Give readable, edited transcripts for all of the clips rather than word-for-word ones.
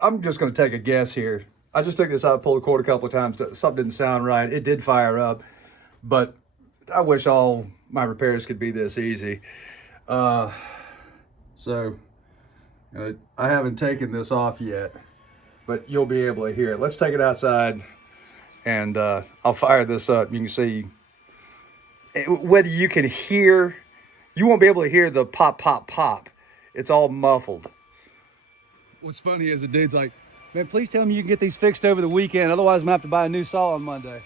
I'm just going to take a guess here. I just took this out, pulled the cord a couple of times. Something didn't sound right. It did fire up, but I wish all my repairs could be this easy. So I haven't taken this off yet, but you'll be able to hear it. Let's take it outside, and I'll fire this up. You can see whether you can hear. You won't be able to hear the pop, pop, pop. It's all muffled. What's funny is the dude's like, man, please tell me you can get these fixed over the weekend. Otherwise, I'm going to have to buy a new saw on Monday.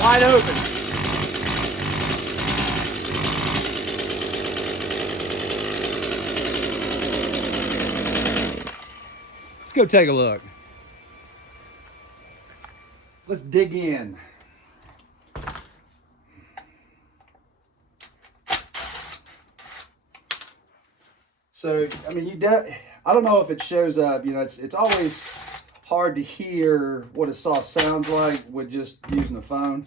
Wide open. Let's go take a look. Let's dig in. So, I mean, I don't know if it shows up. You know, it's always hard to hear what a saw sounds like with just using a phone.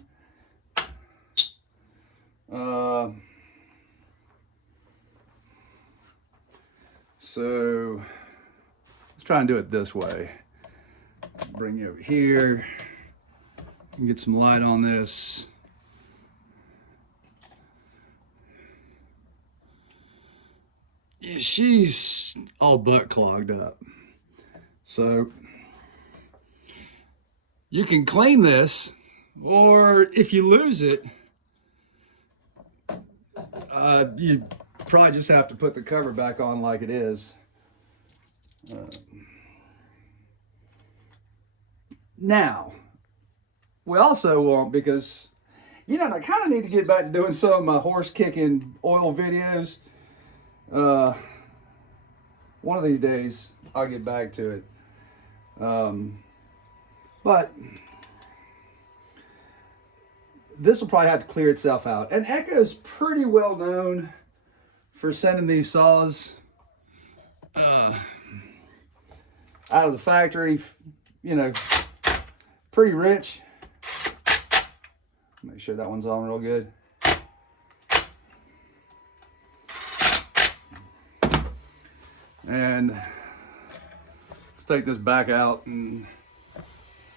So let's try and do it this way. Bring you over here and get some light on this. Yeah, she's all butt clogged up. So you can clean this, or if you lose it, you probably just have to put the cover back on like it is. Now, we also want, because, you know, I kind of need to get back to doing some of my horse kicking oil videos. One of these days I'll get back to it. But this will probably have to clear itself out. And Echo's pretty well known for sending these saws out of the factory, you know, pretty rich. Make sure that one's on real good. And let's take this back out and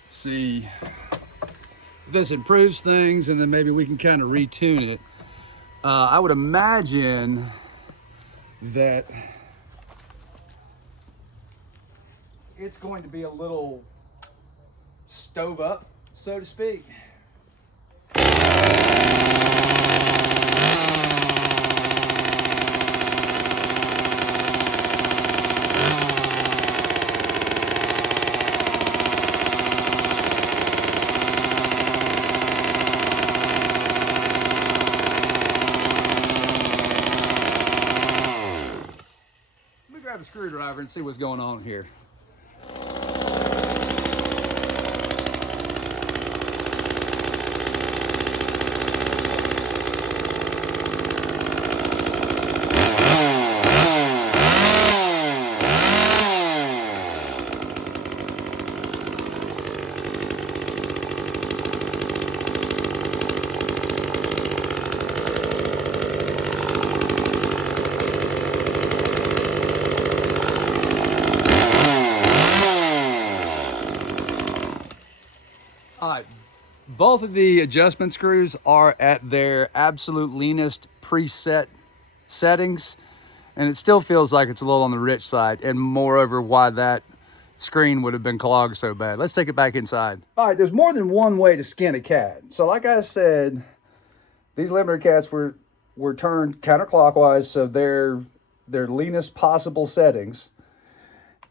see if this improves things, and then maybe we can kind of retune it. I would imagine that it's going to be a little stove up, so to speak. Grab a screwdriver and see what's going on here. All right, both of the adjustment screws are at their absolute leanest preset settings, and it still feels like it's a little on the rich side, and moreover, why that screen would have been clogged so bad. Let's take it back inside. All right, there's more than one way to skin a cat. So like I said, these limiter cats were turned counterclockwise, so they're their leanest possible settings.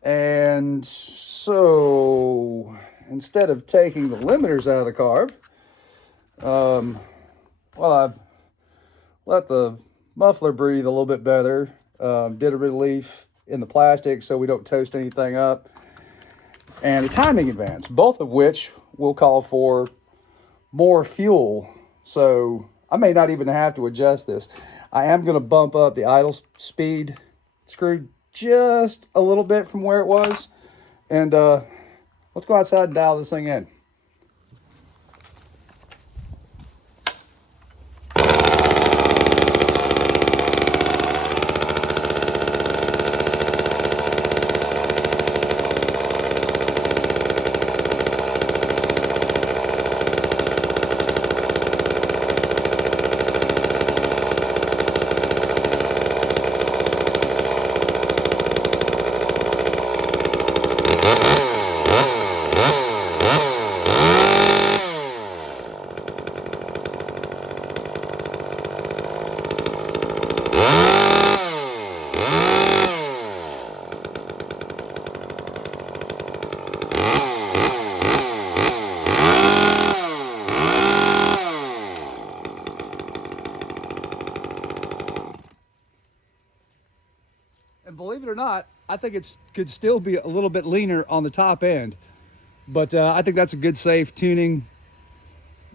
And so instead of taking the limiters out of the carb, well, I've let the muffler breathe a little bit better. Did a relief in the plastic so we don't toast anything up, and a timing advance, both of which will call for more fuel. So I may not even have to adjust this. I am going to bump up the idle speed screw just a little bit from where it was, and let's go outside and dial this thing in. it or not, I think it could still be a little bit leaner on the top end. But I think that's a good safe tuning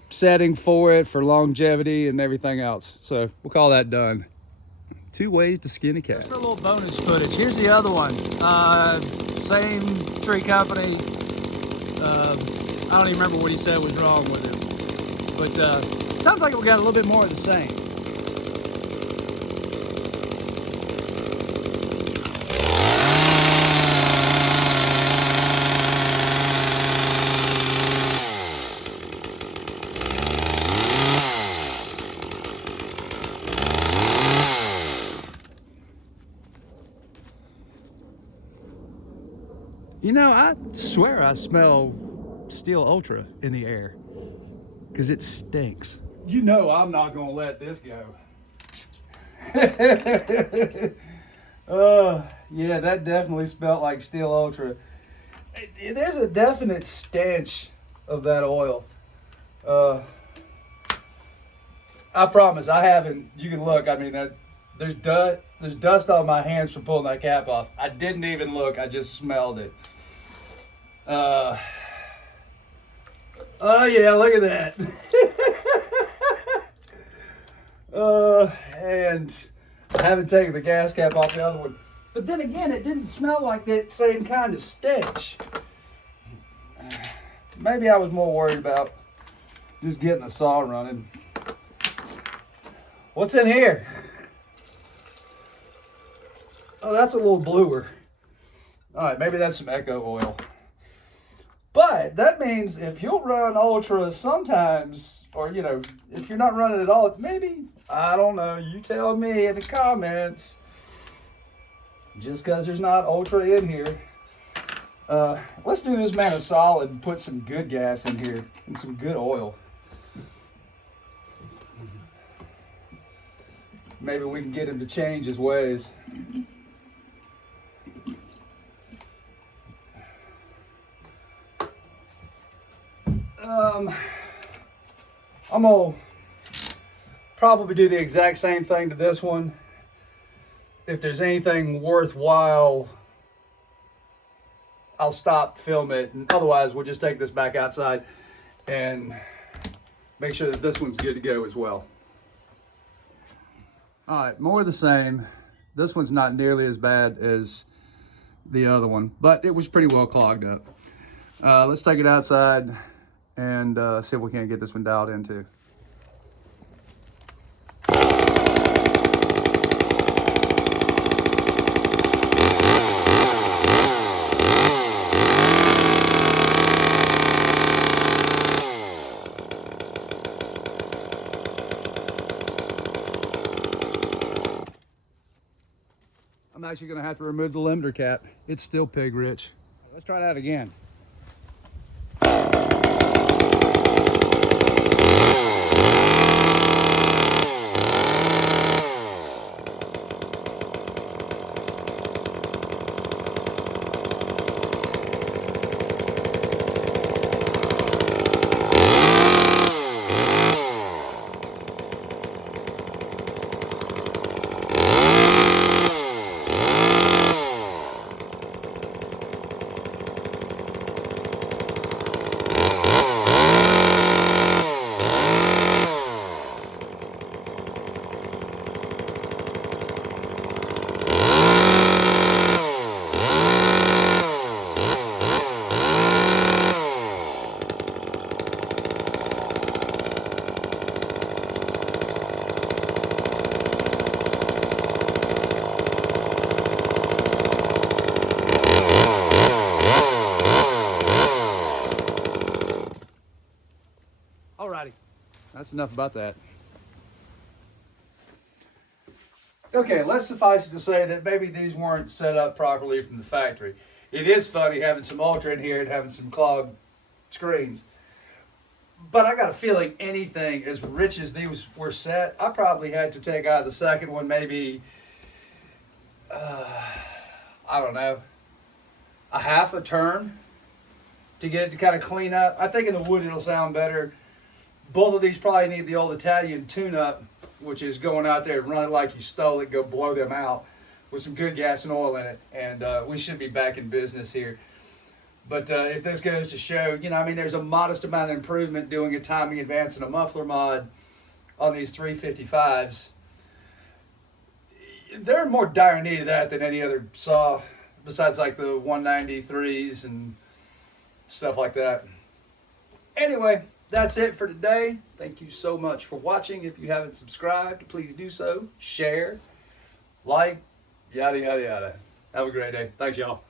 setting for it, for longevity and everything else. So we'll call that done. 2 ways to skin a cat. Just for a little bonus footage, here's the other one. Same tree company. I don't even remember what he said was wrong with it. But sounds like we got a little bit more of the same. You know, I swear I smell Steel Ultra in the air because it stinks. You know I'm not gonna let this go. Yeah, that definitely smelled like Steel Ultra. There's a definite stench of that oil. I promise I haven't. You can look. I mean, there's dust on my hands from pulling that cap off. I didn't even look. I just smelled it. Oh yeah, look at that. And I haven't taken the gas cap off the other one. But then again, it didn't smell like that same kind of stench. Maybe I was more worried about just getting the saw running. What's in here? Oh, that's a little bluer. All right, maybe that's some Echo oil. But that means if you'll run Ultra sometimes, or you know, if you're not running at all, maybe, I don't know, you tell me in the comments. Just because there's not Ultra in here. Let's do this man a solid and put some good gas in here and some good oil. Maybe we can get him to change his ways. I'm gonna probably do the exact same thing to this one. If there's anything worthwhile, I'll stop, film it, and otherwise we'll just take this back outside and make sure that this one's good to go as well. All right, more of the same. This one's not nearly as bad as the other one, but it was pretty well clogged up. Let's take it outside and see if we can't get this one dialed in too. I'm actually gonna have to remove the limiter cap. It's still pig rich. Let's try that again. Alrighty, that's enough about that. Okay, let's suffice it to say that maybe these weren't set up properly from the factory. It is funny having some Ultra in here and having some clogged screens. But I got a feeling anything as rich as these were set, I probably had to take out the second one maybe, I don't know, a half a turn to get it to kind of clean up. I think in the wood it'll sound better. Both of these probably need the old Italian tune-up, which is going out there and run it like you stole it, go blow them out. with some good gas and oil in it, and we should be back in business here. But if this goes to show, you know, I mean, there's a modest amount of improvement doing a timing advance and a muffler mod on these 355s. They're in more dire need of that than any other saw, besides like the 193s and stuff like that. Anyway, that's it for today. Thank you so much for watching. If you haven't subscribed, please do so. Share, like, yada, yada, yada. Have a great day. Thanks, y'all.